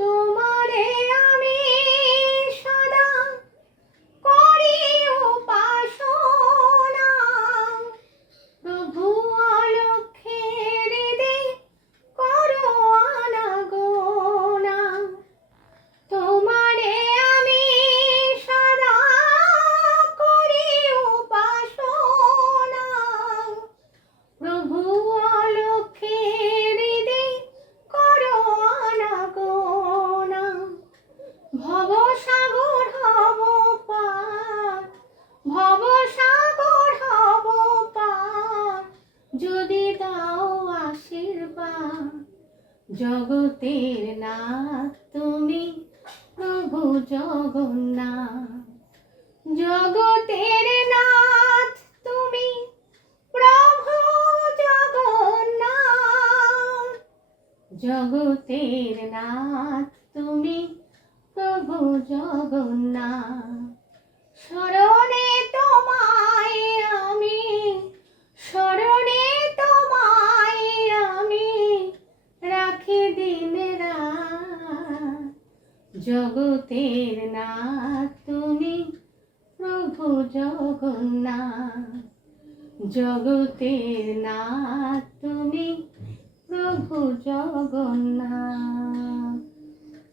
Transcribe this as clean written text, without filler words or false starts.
তোমারে আমি সদা করি উপাসনা, প্রভু অলক্ষ্যে হৃদে করো আনাগোনা। তোমারে আমি সদা করি উপাসনা, প্রভু অলক্ষ্যে হৃদে করো আনাগোনা। ভবসাগর হব পার, ভবসাগর হব পার, যদি দাও আশীর্বাদ। জগতের নাথ তুমি প্রভু জগন্নাথ, জগতের নাথ তুমি প্রভু জগন্নাথ, জগতের নাথ তুমি প্রভু জগন্নাথ। শরণে তোমায় আমি, শরণে তোমায় আমি রাখি দিন রাত। জগতের নাথ তুমি প্রভু জগন্নাথ, জগতের নাথ তুমি প্রভু জগন্নাথ।